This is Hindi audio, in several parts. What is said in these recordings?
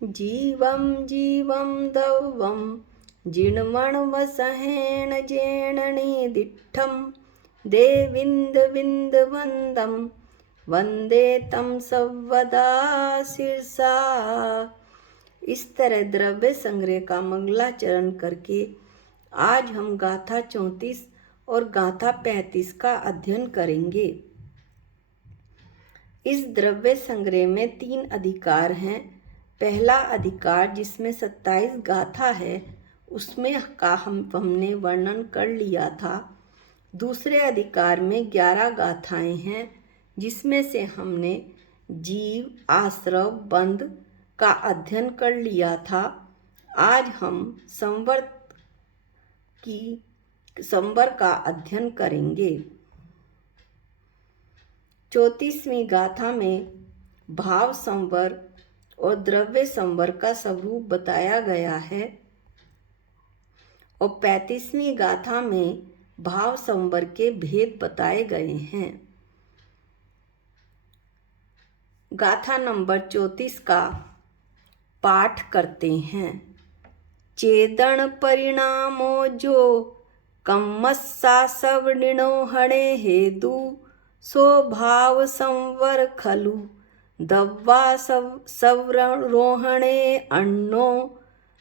जीवं जीवं दौवं जिण्वण्वसहेण जेणनिदिष्ठं देविन्दविन्दवन्दं वन्दे तं सर्वदा शिरसा। इस तरह द्रव्य संग्रह का मंगलाचरण करके आज हम गाथा 34 और गाथा 35 का अध्ययन करेंगे। इस द्रव्य संग्रह में 3 अधिकार हैं। पहला अधिकार जिसमें 27 गाथा है उसमें का हमने वर्णन कर लिया था। दूसरे अधिकार में 11 गाथाएं हैं जिसमें से हमने जीव, आश्रव, बंध का अध्ययन कर लिया था। आज हम संवर का अध्ययन करेंगे। 34वीं गाथा में भाव संवर और द्रव्य संवर का स्वरूप बताया गया है और 35वीं गाथा में भाव संवर के भेद बताए गए हैं। गाथा नंबर 34 का पाठ करते हैं। चेदन परिणामो जो कम्मस्सा सवर्णिनो हणे हेतु स्वभाव संवर खलु दव्वा सवरोहणे अण्णो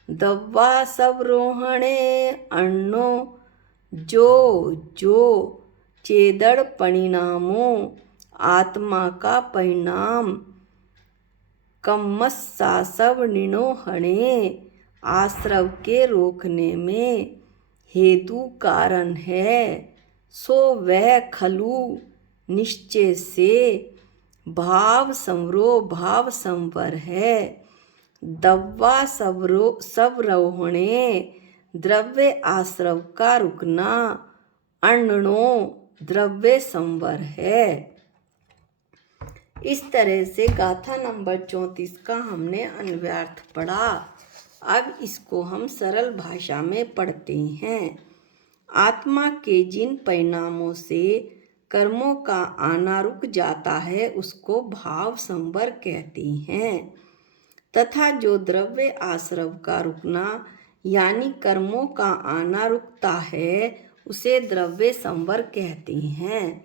दव्वा सवरोहणे अण्णो जो चेदड़ परिणामों आत्मा का परिणाम कम्मस्सा सवर्णिनो हणे आश्रव के रोकने में हेतु कारण है। सो वह खलु निश्चय से भाव संवर है। दव्वा सवरोहणे द्रव्य आश्रव का रुकना अण्णो द्रव्य संवर है। इस तरह से गाथा नंबर 34 का हमने अन्वयार्थ पढ़ा। अब इसको हम सरल भाषा में पढ़ते हैं। आत्मा के जिन परिणामों से कर्मों का आना रुक जाता है उसको भाव संवर कहते हैं तथा जो द्रव्य आश्रव का रुकना यानी कर्मों का आना रुकता है उसे द्रव्य संवर कहते हैं।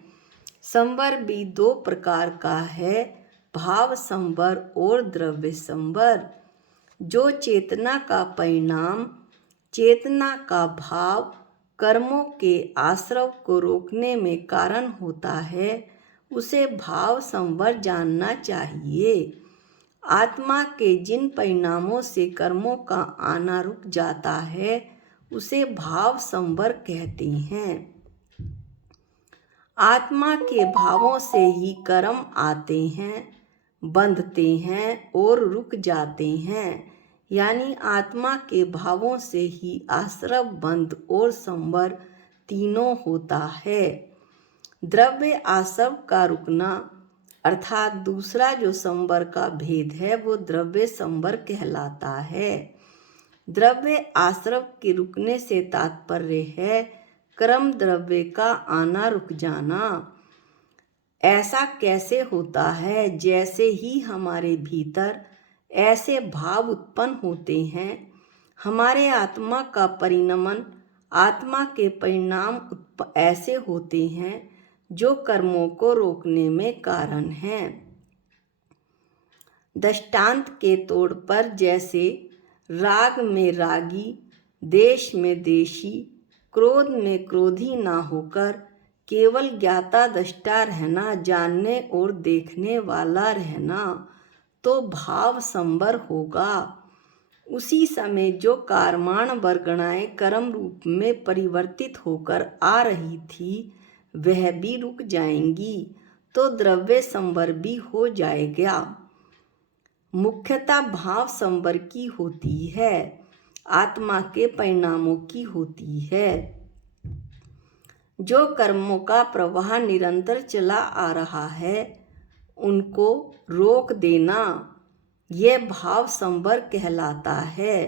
संवर भी 2 प्रकार का है, भाव संवर और द्रव्य संवर। जो चेतना का परिणाम, चेतना का भाव कर्मों के आश्रव को रोकने में कारण होता है उसे भाव संवर जानना चाहिए। आत्मा के जिन परिणामों से कर्मों का आना रुक जाता है उसे भाव संवर कहते हैं। आत्मा के भावों से ही कर्म आते हैं, बंधते हैं और रुक जाते हैं, यानी आत्मा के भावों से ही आश्रव, बंध और संवर तीनों होता है। द्रव्य आश्रव का रुकना अर्थात दूसरा जो संवर का भेद है वो द्रव्य संवर कहलाता है। द्रव्य आश्रव के रुकने से तात्पर्य है कर्म द्रव्य का आना रुक जाना। ऐसा कैसे होता है? जैसे ही हमारे भीतर ऐसे भाव उत्पन्न होते हैं, हमारे आत्मा का परिणमन, आत्मा के परिणाम ऐसे होते हैं जो कर्मों को रोकने में कारण हैं। दृष्टांत के तौर पर जैसे राग में रागी, देश में देशी, क्रोध में क्रोधी ना होकर केवल ज्ञाता दृष्टा रहना, जानने और देखने वाला रहना, तो भाव संवर होगा। उसी समय जो कर्माण वर्गणाएं कर्म रूप में परिवर्तित होकर आ रही थी वह भी रुक जाएंगी तो द्रव्य संवर भी हो जाएगा। मुख्यता भाव संवर की होती है, आत्मा के परिणामों की होती है। जो कर्मों का प्रवाह निरंतर चला आ रहा है उनको रोक देना यह भाव संवर कहलाता है।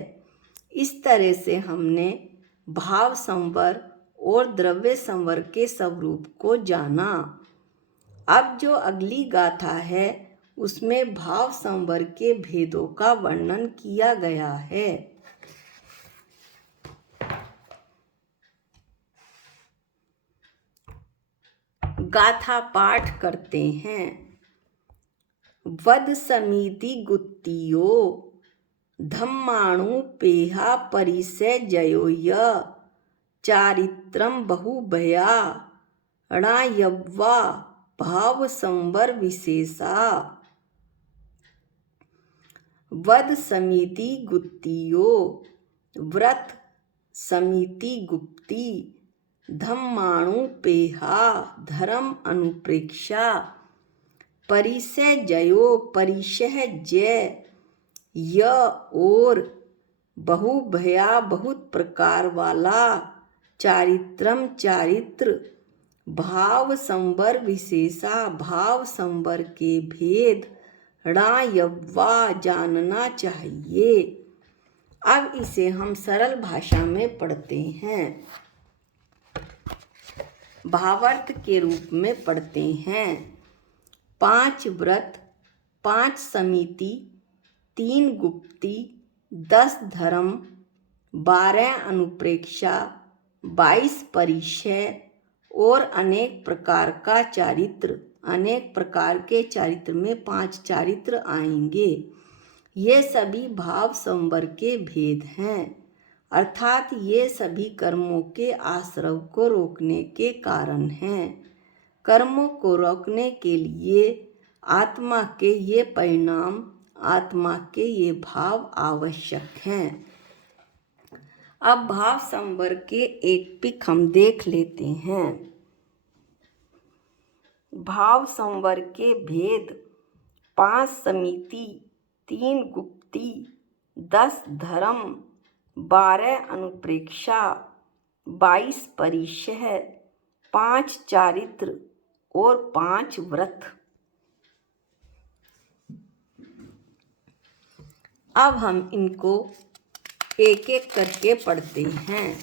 इस तरह से हमने भाव संवर और द्रव्य संवर के स्वरूप को जाना। अब जो अगली गाथा है उसमें भाव संवर के भेदों का वर्णन किया गया है। गाथा पाठ करते हैं। वद समिति गुत्तियो धम्माणु पेहा परिसय जयोय चारित्रम बहुभया णायव्वा भाव संवर विशेषा। वद समिति गुत्तियो व्रत समिति गुप्ती धम्माणु पेहा धर्म अनुप्रेक्षा परिसय जयो परिसह जय य और बहुभया बहुत प्रकार वाला चारित्रम चारित्र भाव संवर विशेषा भाव संवर के भेद णायव्वा जानना चाहिए। अब इसे हम सरल भाषा में पढ़ते हैं, भावार्थ के रूप में पढ़ते हैं। 5 व्रत, 5 समिति, 3 गुप्ती, 10 धर्म, 12 अनुप्रेक्षा, 22 परिचय और अनेक प्रकार का चारित्र। अनेक प्रकार के चारित्र में 5 चारित्र आएंगे। ये सभी भाव संवर के भेद हैं, अर्थात ये सभी कर्मों के आश्रव को रोकने के कारण हैं। कर्मों को रोकने के लिए आत्मा के ये परिणाम, आत्मा के ये भाव आवश्यक हैं। अब भाव संवर के एक पिक हम देख लेते हैं। भाव संवर के भेद 5 समिति, 3 गुप्ती, 10 धर्म, 12 अनुप्रेक्षा, 22 परिचय, 5 चारित्र और 5 व्रत। अब हम इनको एक एक करके पढ़ते हैं।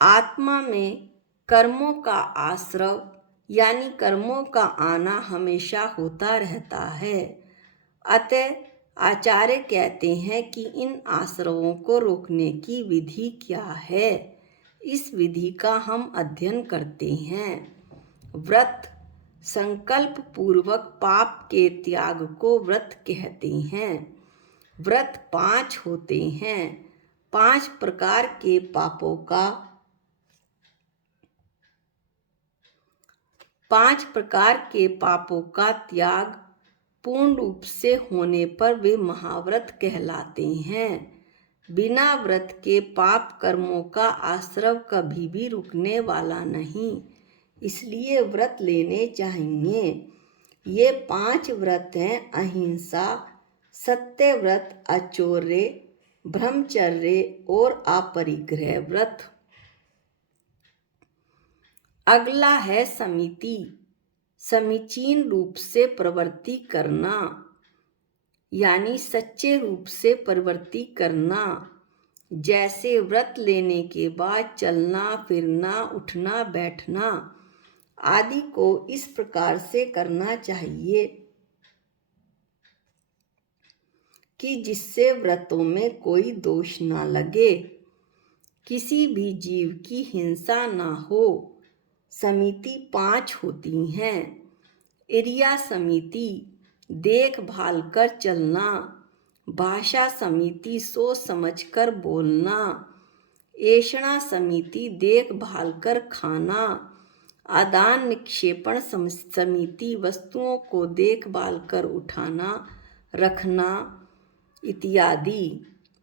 आत्मा में कर्मों का आश्रव यानी कर्मों का आना हमेशा होता रहता है। अतः आचार्य कहते हैं कि इन आश्रवों को रोकने की विधि क्या है। इस विधि का हम अध्ययन करते हैं। व्रत संकल्प पूर्वक पाप के त्याग को व्रत कहते हैं। व्रत 5 होते हैं। 5 प्रकार के पापों का 5 प्रकार के पापों का त्याग पूर्ण रूप से होने पर वे महाव्रत कहलाते हैं। बिना व्रत के पाप कर्मों का आश्रव कभी भी रुकने वाला नहीं, इसलिए व्रत लेने चाहिए। ये 5 व्रत हैं: अहिंसा, सत्य व्रत, अचौर्य, ब्रह्मचर्य और अपरिग्रह व्रत। अगला है समिति, समीचीन रूप से प्रवृत्ति करना यानी सच्चे रूप से प्रवृत्ति करना। जैसे व्रत लेने के बाद चलना फिरना, उठना बैठना आदि को इस प्रकार से करना चाहिए कि जिससे व्रतों में कोई दोष ना लगे, किसी भी जीव की हिंसा ना हो। समिति 5 होती हैं। इरिया समिति देखभाल कर चलना, भाषा समिति सोच समझकर बोलना, ऐषणा समिति देखभाल कर खाना, आदान निक्षेपण समिति वस्तुओं को देखभाल कर उठाना रखना इत्यादि।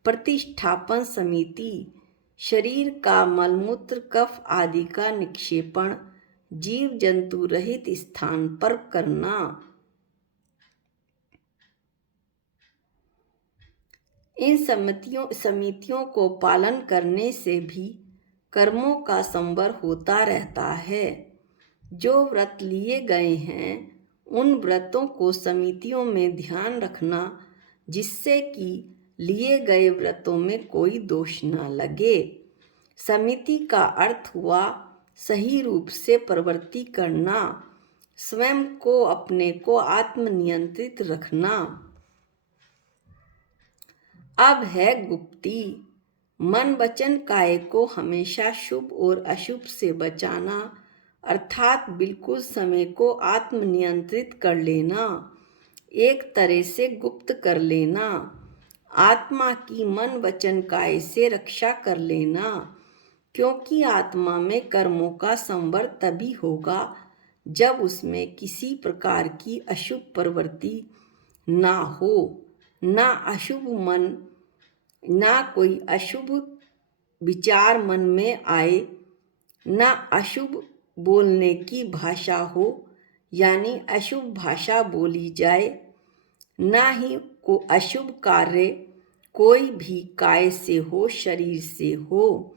प्रतिष्ठापन समिति शरीर का मलमूत्र कफ आदि का निक्षेपण जीव जंतु रहित स्थान पर करना। इन समितियों को पालन करने से भी कर्मों का संवर होता रहता है। जो व्रत लिए गए हैं उन व्रतों को समितियों में ध्यान रखना, जिससे कि लिए गए व्रतों में कोई दोष न लगे। समिति का अर्थ हुआ सही रूप से प्रवृत्ति करना। स्वयं को अपने को आत्मनियंत्रित रखना। अब है गुप्ती। मन वचन काया को हमेशा शुभ और अशुभ से बचाना, अर्थात बिल्कुल समय को आत्मनियंत्रित कर लेना, एक तरह से गुप्त कर लेना। आत्मा की मन वचन काया से रक्षा कर लेना, क्योंकि आत्मा में कर्मों का संवर तभी होगा जब उसमें किसी प्रकार की अशुभ प्रवृत्ति ना हो, ना अशुभ मन, ना कोई अशुभ विचार मन में आए, ना अशुभ बोलने की भाषा हो, यानी अशुभ भाषा बोली जाए, ना ही को अशुभ कार्य कोई भी काय से हो, शरीर से हो।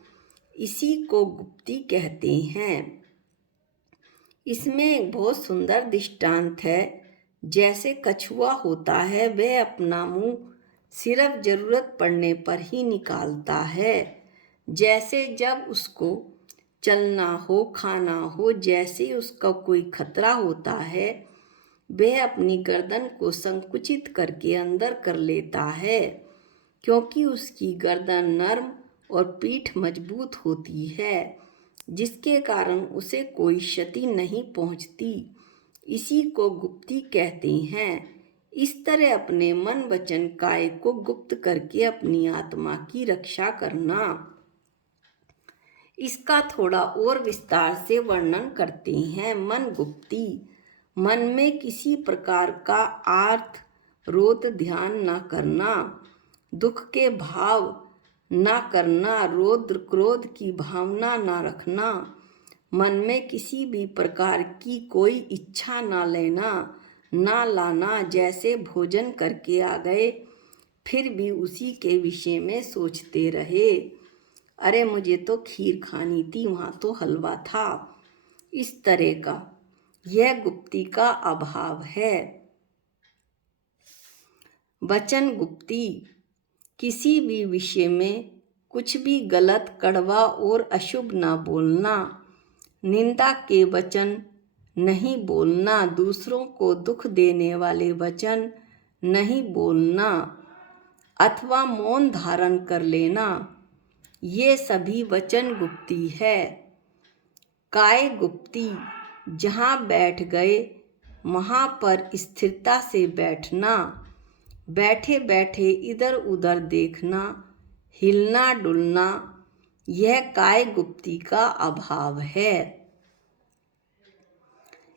इसी को गुप्ती कहते हैं। इसमें एक बहुत सुंदर दृष्टांत है। जैसे कछुआ होता है, वह अपना मुंह सिर्फ जरूरत पड़ने पर ही निकालता है। जैसे जब उसको चलना हो, खाना हो, जैसे उसका कोई खतरा होता है, वह अपनी गर्दन को संकुचित करके अंदर कर लेता है, क्योंकि उसकी गर्दन नर्म और पीठ मजबूत होती है, जिसके कारण उसे कोई क्षति नहीं पहुंचती। इसी को गुप्ती कहते हैं। इस तरह अपने मन वचन काया को गुप्त करके अपनी आत्मा की रक्षा करना। इसका थोड़ा और विस्तार से वर्णन करते हैं। मन गुप्ती। मन में किसी प्रकार का आर्थ रोत ध्यान न करना, दुख के भाव न करना, रोद्र क्रोध की भावना न रखना, मन में किसी भी प्रकार की कोई इच्छा न लेना, ना लाना। जैसे भोजन करके आ गए, फिर भी उसी के विषय में सोचते रहे, अरे मुझे तो खीर खानी थी, वहाँ तो हलवा था। इस तरह का यह गुप्ती का अभाव है। वचन गुप्ती। किसी भी विषय में कुछ भी गलत, कड़वा और अशुभ ना बोलना, निंदा के वचन नहीं बोलना, दूसरों को दुख देने वाले वचन नहीं बोलना, अथवा मौन धारण कर लेना, ये सभी वचन गुप्ती है। काय गुप्ती। जहाँ बैठ गए वहाँ पर स्थिरता से बैठना, बैठे बैठे इधर उधर देखना, हिलना डुलना, यह काय गुप्ती का अभाव है।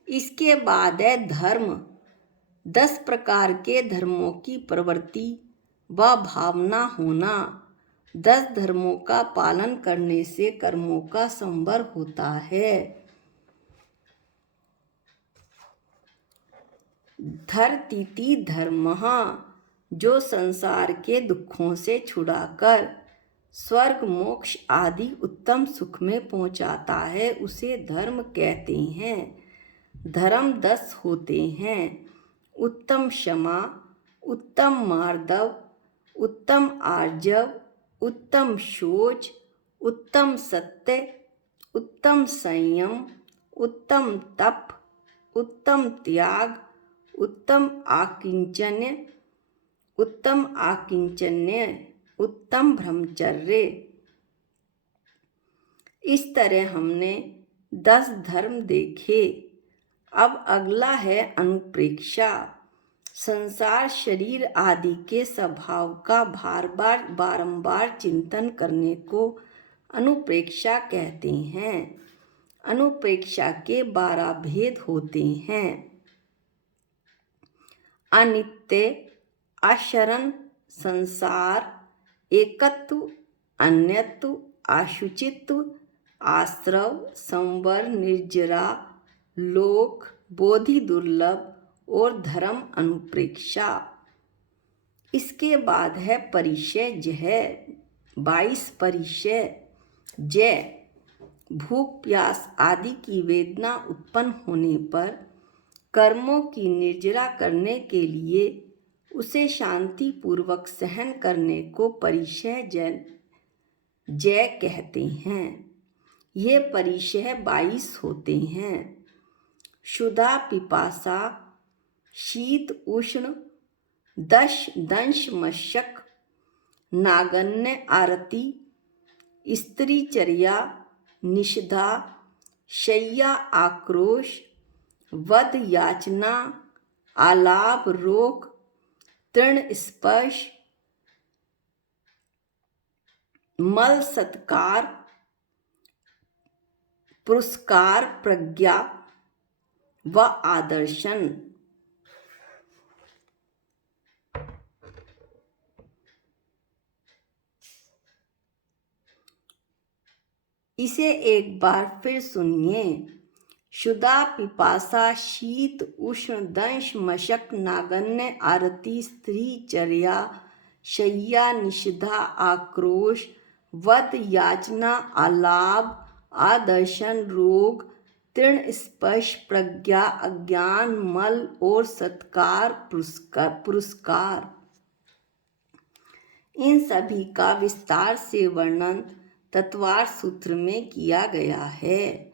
इसके बाद है धर्म। 10 प्रकार के धर्मों की प्रवृत्ति व भावना होना। 10 धर्मों का पालन करने से कर्मों का संवर होता है। धरतीति धर्मः। जो संसार के दुखों से छुड़ाकर स्वर्ग मोक्ष आदि उत्तम सुख में पहुंचाता है, उसे धर्म कहते हैं। धर्म 10 होते हैं। उत्तम क्षमा, उत्तम मार्दव, उत्तम आर्जव, उत्तम शोच, उत्तम सत्य, उत्तम संयम, उत्तम तप, उत्तम त्याग, उत्तम आकिंचन्य, उत्तम आकिंचन्य, उत्तम ब्रह्मचर्य। इस तरह हमने 10 धर्म देखे। अब अगला है अनुप्रेक्षा। संसार, शरीर आदि के स्वभाव का बारंबार चिंतन करने को अनुप्रेक्षा कहते हैं। अनुप्रेक्षा के 12 भेद होते हैं। अनित्य, अशरण, संसार, एकत्व, अन्यत्व, आशुचित्व, आश्रव, संवर, निर्जरा, लोक, बोधि दुर्लभ और धर्म अनुप्रेक्षा। इसके बाद है परिचय जय। 22 परिचय जय। भूख प्यास आदि की वेदना उत्पन्न होने पर कर्मों की निर्जरा करने के लिए उसे शांति पूर्वक सहन करने को परिचय जय कहते हैं। ये परिचय 22 होते हैं। क्षुधा पिपासा शीत उष्ण दश दंश मशक नागन्य आरती स्त्रीचर्या निषधा शय्या आक्रोश वध याचना आलाप रोक तृण स्पर्श मल सत्कार पुरस्कार प्रज्ञा व आदर्शन। इसे एक बार फिर सुनिए। क्षुधा पिपासा शीत उष्ण दंश मशक नागन्य आरती स्त्री चर्या शय्या निषधा आक्रोश वध याचना आलाप आदर्शन रोग तृण स्पर्श प्रज्ञा अज्ञान मल और सत्कार पुरस्कार। इन सभी का विस्तार से वर्णन तत्वार्थ सूत्र में किया गया है।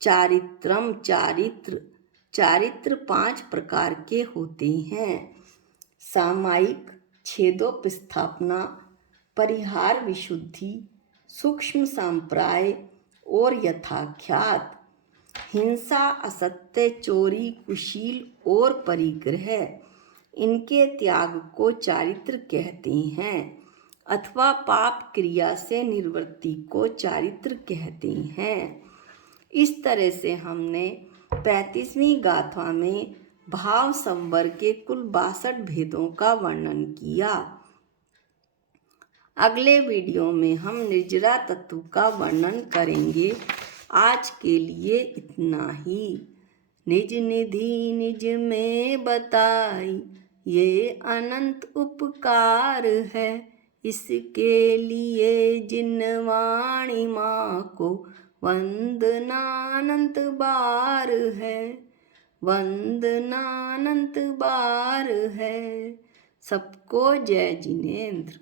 चारित्रम चारित्र 5 प्रकार के होते हैं। सामायिक छेदोपस्थापना परिहार विशुद्धि सूक्ष्म संप्राय और यथाख्यात। हिंसा असत्य चोरी कुशील और परिग्रह इनके त्याग को चारित्र कहते हैं अथवा पाप क्रिया से निवृत्ति को चारित्र कहते हैं। इस तरह से हमने 35वीं गाथा में भाव संवर के कुल 62 भेदों का वर्णन किया। अगले वीडियो में हम निर्जरा तत्व का वर्णन करेंगे। आज के लिए इतना ही। निज निधि निज में बताई ये अनंत उपकार है, इसके लिए जिन वाणी माँ को वंदनानंत बार है, वंदनानंत बार है। सबको जय जिनेंद्र।